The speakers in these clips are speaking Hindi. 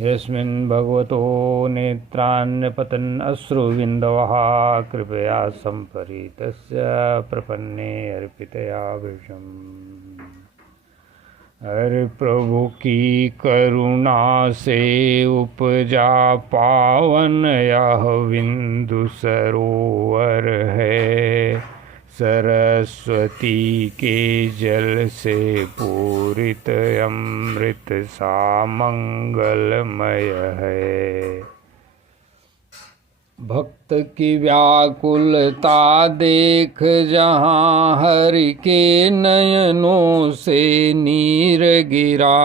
यस्मिन् भगवतो नेत्रान्यपतन् अश्रुबिन्दवः कृपया सम्परीतस्य प्रपन्ने अर्पितया विषम्। अरे प्रभु की करुणा से उपजा पावन यह बिंदु सरोवर है। सरस्वती के जल से पूरित अमृत सा मंगलमय है। भक्त की व्याकुलता देख जहाँ हरि के नयनों से नीर गिरा।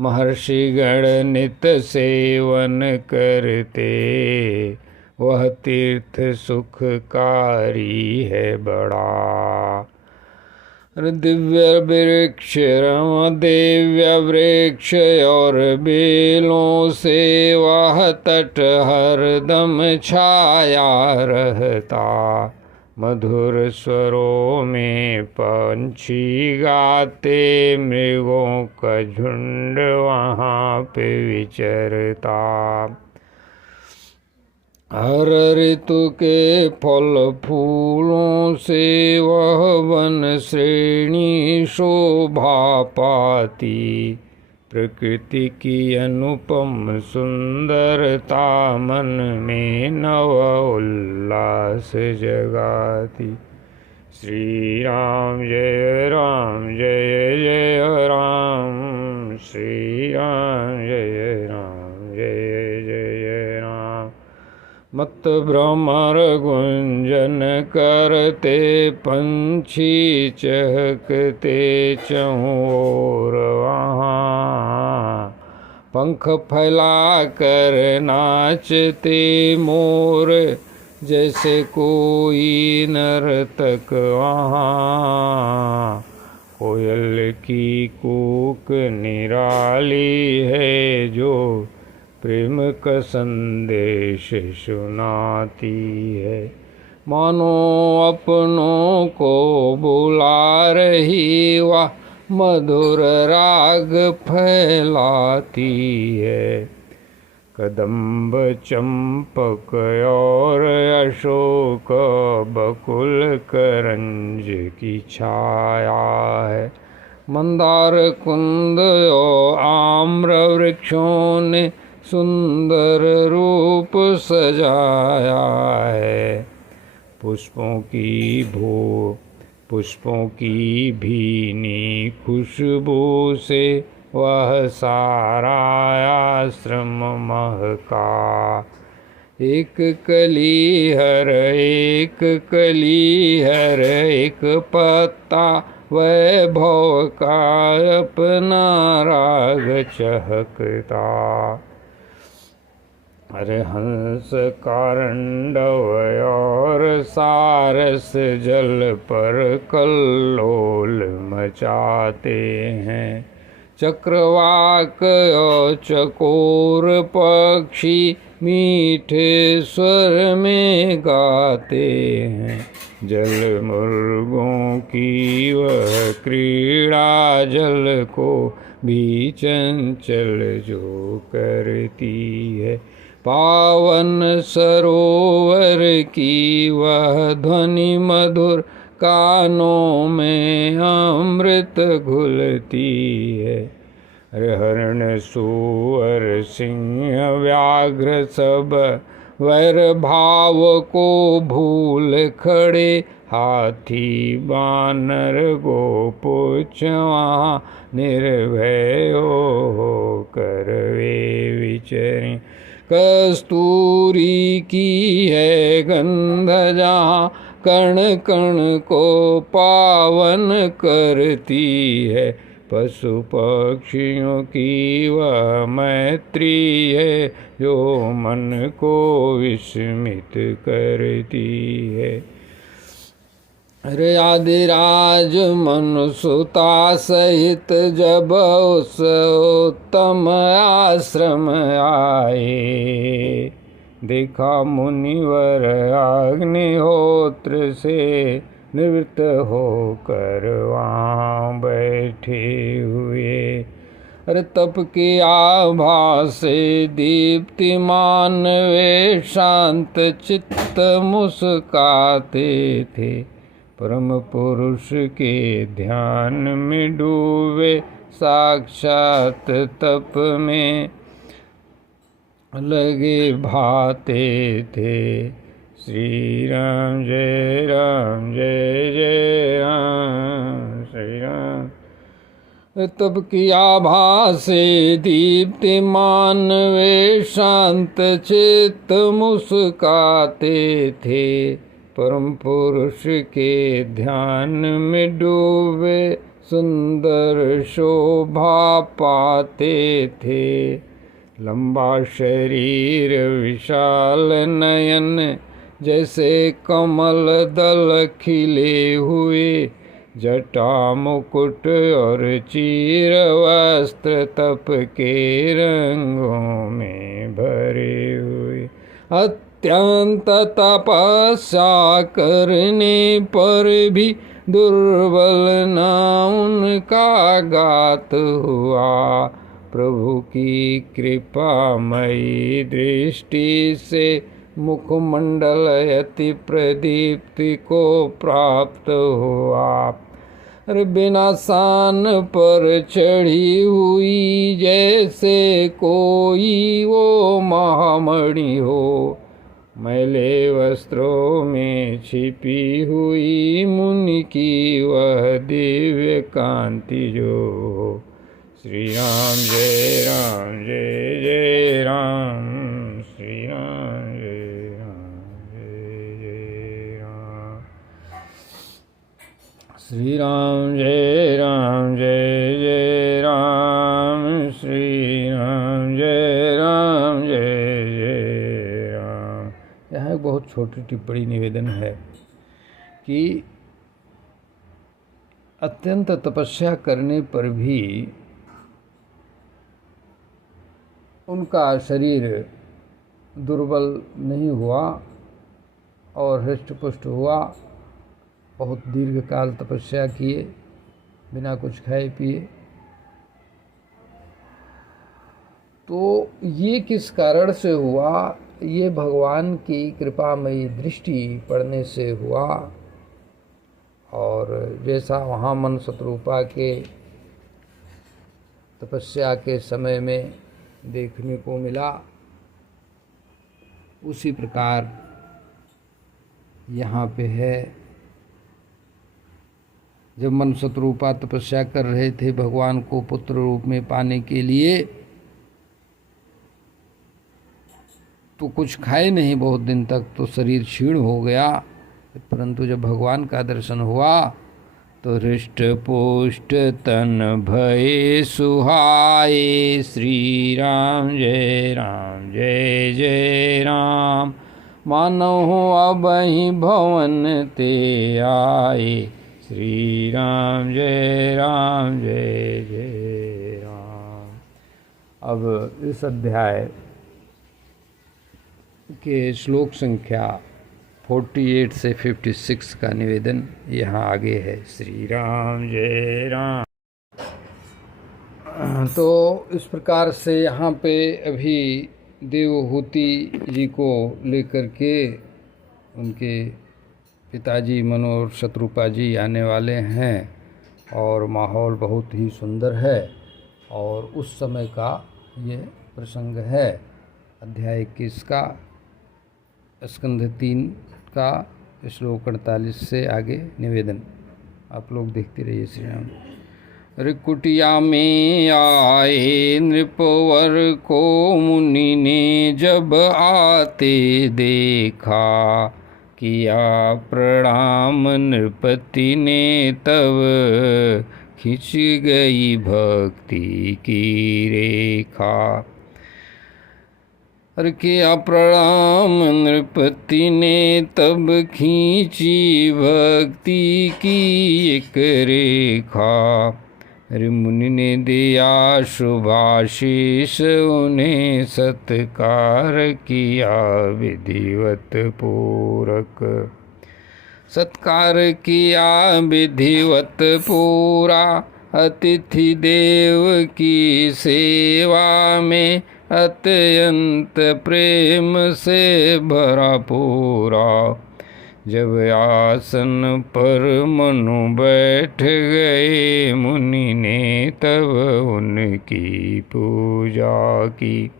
महर्षिगण नित सेवन करते वह तीर्थ सुखकारी है बड़ा। दिव्य वृक्ष दिव्य वृक्ष और बेलों से वह तट हरदम छाया रहता। मधुर स्वरों में पंछी गाते मृगों का झुंड वहाँ पे विचरता। हर ऋतु के फल फूलों से वह वन श्रेणी शोभा पाती। प्रकृति की अनुपम सुंदरता मन में नव उल्लास जगाती। श्री राम जय जय राम, श्री राम जय जय राम। मत भ्रमर गुंजन करते पंछी चहकते चहुओर वहाँ। पंख फैला कर नाचते मोर जैसे कोई नर्तक वहाँ। कोयल की कूक निराली है जो प्रेम का संदेश सुनाती है। मानो अपनों को बुला रही वह मधुर राग फैलाती है। कदम्ब चंपक और अशोक बकुल करंज की छाया है। मंदार कुंद और आम्र वृक्षों ने सुंदर रूप सजाया है। पुष्पों की भीनी खुशबू से वह सारा आश्रम महका। एक कली हर एक पत्ता वैभव का अपना राग चहकता। अरे हंस कारंडव और सारस जल पर कल्लोल मचाते हैं। चक्रवाक और चकोर पक्षी मीठे स्वर में गाते हैं। जल मुर्गों की वह क्रीड़ा जल को भी चंचल जो करती है। पावन सरोवर की वह ध्वनि मधुर कानों में अमृत घुलती है। हरण सुअर सिंह व्याघ्र सब वैर भाव को भूल खड़े। हाथी बानर गोपुच्छ वहाँ निर्भय हो कर वे विचरे। कस्तूरी की है गंध जहाँ कण कण को पावन करती है। पशु पक्षियों की वह मैत्री है जो मन को विस्मित करती है। आदिराज मनुसुता सहित जब उस उत्तम आश्रम आए। देखा मुनिवर अग्निहोत्र से निवृत्त होकर वहाँ बैठे हुए। अरे तप की आभा से दीप्तिमान वे शांत चित्त मुस्काते थे। परम पुरुष के ध्यान में डूबे साक्षात तप में लगे भाते थे। श्री राम जय राम जय जय राम श्री राम। तब की आभा से दीप्तिमान वे शांत चित्त मुस्काते थे। परम पुरुष के ध्यान में डूबे सुंदर शोभा पाते थे। लंबा शरीर विशाल नयन जैसे कमल दल खिले हुए। जटा मुकुट और चीर वस्त्र तप के रंगों में भरे हुए। अत्यंत तपस्या करने पर भी दुर्बल न उनका घात हुआ। प्रभु की कृपामयी दृष्टि से मुखमंडल अति प्रदीप्ति को प्राप्त हुआ। बिना सान पर चढ़ी हुई जैसे कोई वो महामणि हो। मैले वस्त्रों में छिपी हुई मुनि की वह दिव्य कांति जो। श्री राम जय राम जय जय राम श्री राम जय राम जय जय राम श्री राम जय राम जय जय राम श्री राम जय राम जय जय राम। यहाँ एक बहुत छोटी टिप्पणी निवेदन है कि अत्यंत तपस्या करने पर भी उनका शरीर दुर्बल नहीं हुआ और हृष्टपुष्ट हुआ। बहुत दीर्घ काल तपस्या किए बिना कुछ खाए पिए। तो ये किस कारण से हुआ? ये भगवान की कृपामयी दृष्टि पड़ने से हुआ। और जैसा वहाँ मन शत्रुपा के तपस्या के समय में देखने को मिला, उसी प्रकार यहाँ पे है। जब मन शत्रुपा तपस्या कर रहे थे भगवान को पुत्र रूप में पाने के लिए, तो कुछ खाए नहीं बहुत दिन तक, तो शरीर क्षीण हो गया। परंतु जब भगवान का दर्शन हुआ तो हृष्ट पुष्ट तन भये सुहाए। श्री राम जय जय राम। मानो अबहि भवन ते आए। श्री राम जय जय राम। अब इस अध्याय के श्लोक संख्या 48 से 56 का निवेदन यहाँ आगे है। श्री राम जय राम। तो इस प्रकार से यहाँ पे अभी देवहूति जी को लेकर के उनके पिताजी मनोहर शत्रुपा जी आने वाले हैं और माहौल बहुत ही सुंदर है। और उस समय का ये प्रसंग है। अध्याय 21 का स्कंध 3 का श्लोक 48 से आगे निवेदन आप लोग देखते रहिए। श्री राम। अरे कुटिया में आए नृपवर को मुनि ने जब आते देखा। किया प्रणाम नृपति ने तब खिंच गई भक्ति की रेखा। अरे किया प्रणाम नृपति ने तब खींची भक्ति की एक रेखा। अरे मुनि ने दिया शुभाशीष उन्हें सत्कार किया विधिवत पूरक। सत्कार किया विधिवत पूरा अतिथि देव की सेवा में अत्यंत प्रेम से भरा पूरा। जब आसन पर मनु बैठ गए, मुनि ने तब उनकी पूजा की।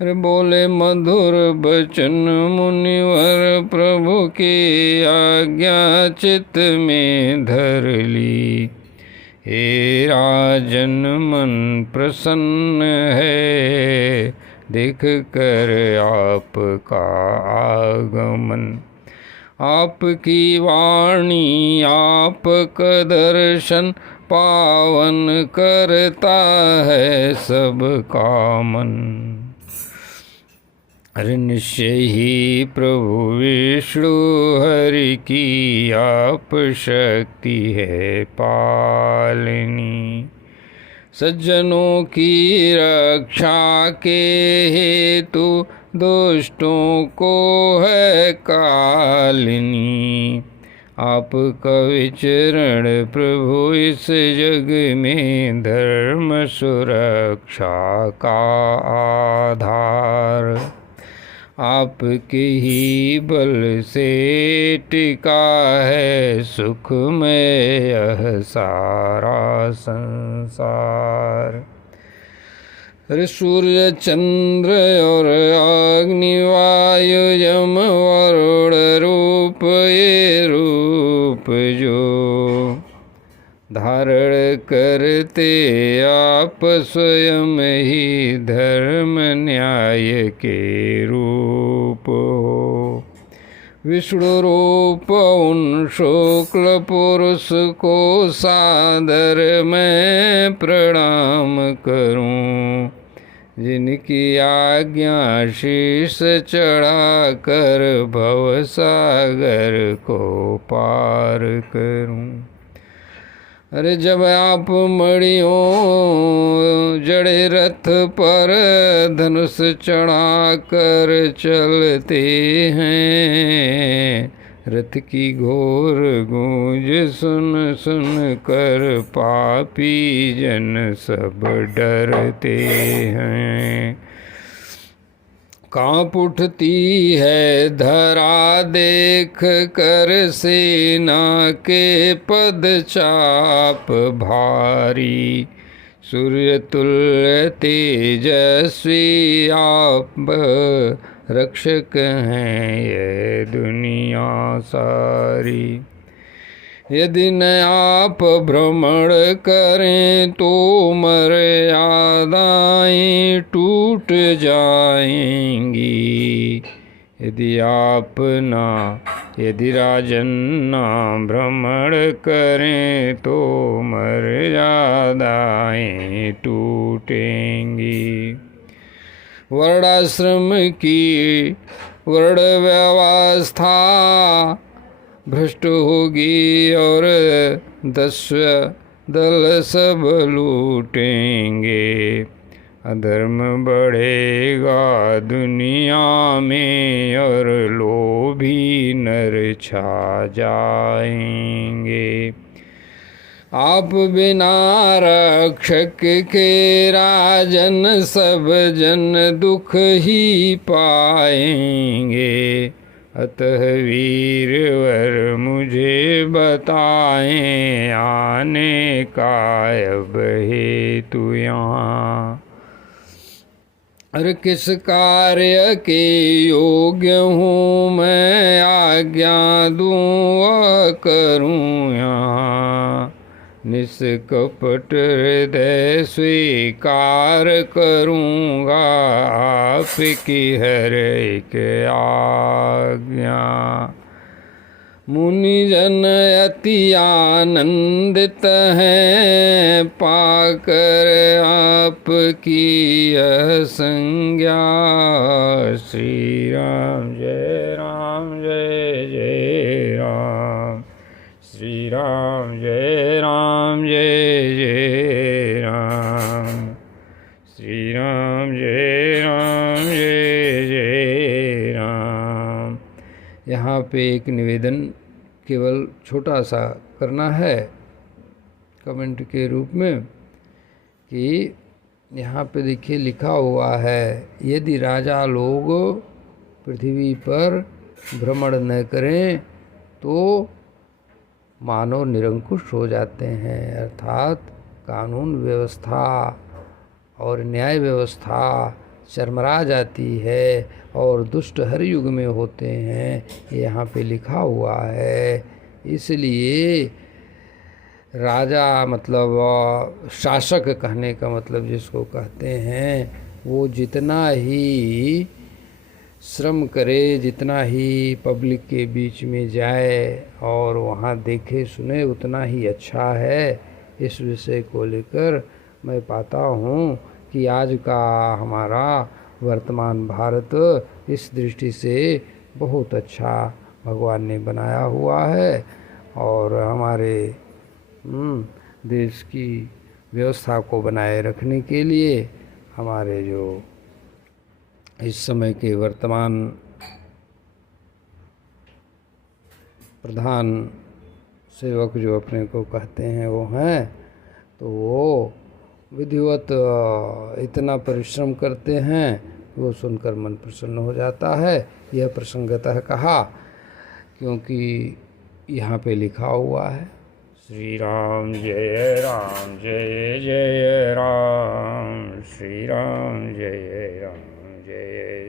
अरे बोले मधुर बचन मुनिवर, प्रभु की आज्ञा चित्त में धर ली। हे राजन मन प्रसन्न है, देख कर आपका आगमन। आपकी वाणी आपका दर्शन, पावन करता है सबका मन। अरे निश्चय ही प्रभु विष्णु हरि की आप शक्ति है पालनी। सज्जनों की रक्षा के हेतु दुष्टों को है कालिनी। आपका विचरण प्रभु इस जग में धर्म सुरक्षा का आधार। आपके ही बल से टिका है सुख में यह सारा संसार। अरे सूर्य चंद्र और अग्नि वायु यम वरुण रूप, ये रूप जो धारण करते आप स्वयं ही धर्म न्याय के रूप हो। विष्णु रूप उन शुक्ल पुरुष को सादर मैं प्रणाम करूं, जिनकी आज्ञा शीश चढ़ा कर भवसागर को पार करूं। अरे जब आप मणियों जड़े रथ पर धनुष चढ़ा कर चलते हैं, रथ की घोर गूंज सुन सुन कर पापी जन सब डरते हैं। कांप उठती है धरा देख कर सेना के पदचाप भारी। सूर्य तुल्य तेजस्वी आप रक्षक हैं ये दुनिया सारी। यदि न आप भ्रमण करें तो मर्यादाएं टूट जाएंगी। यदि राजन ना भ्रमण करें तो मर्यादाएं टूटेंगी। वर्णाश्रम की वर्ण व्यवस्था भ्रष्ट होगी और दस्यु दल सब लूटेंगे। अधर्म बढ़ेगा दुनिया में और लोभी नर छा जाएंगे। आप बिना रक्षक के राजन सब जन दुख ही पाएंगे। अतः वीरवर मुझे बताएं आने का अब हेतु यहाँ। अरे किस कार्य के योग्य हूँ मैं, आज्ञा दूँ वह करूँ यहाँ। निष्कपट हृदय स्वीकार करूँगा आपकी हर एक आज्ञा। मुनिजन अति आनंदित हैं पाकर आपकी यह संज्ञा। श्री राम जय राम जय जय राम। श्री राम जय राम जय जय राम। श्री राम जय राम जय जय राम। यहाँ पे एक निवेदन केवल छोटा सा करना है। कमेंट के रूप में कि यहाँ पे देखिए लिखा हुआ है, यदि राजा लोग पृथ्वी पर भ्रमण न करें तो मानव निरंकुश हो जाते हैं, अर्थात कानून व्यवस्था और न्याय व्यवस्था चरमरा जाती है और दुष्ट हर युग में होते हैं, यहाँ पे लिखा हुआ है। इसलिए राजा मतलब शासक कहने का मतलब जिसको कहते हैं, वो जितना ही श्रम करे, जितना ही पब्लिक के बीच में जाए और वहाँ देखे सुने, उतना ही अच्छा है। इस विषय को लेकर मैं पाता हूँ कि आज का हमारा वर्तमान भारत इस दृष्टि से बहुत अच्छा भगवान ने बनाया हुआ है और हमारे देश की व्यवस्था को बनाए रखने के लिए हमारे जो इस समय के वर्तमान प्रधान सेवक जो अपने को कहते हैं वो हैं, तो वो विधिवत इतना परिश्रम करते हैं, वो सुनकर मन प्रसन्न हो जाता है। यह प्रसंगतः कहा क्योंकि यहाँ पे लिखा हुआ है, श्री राम जय जय राम, श्री राम जय जय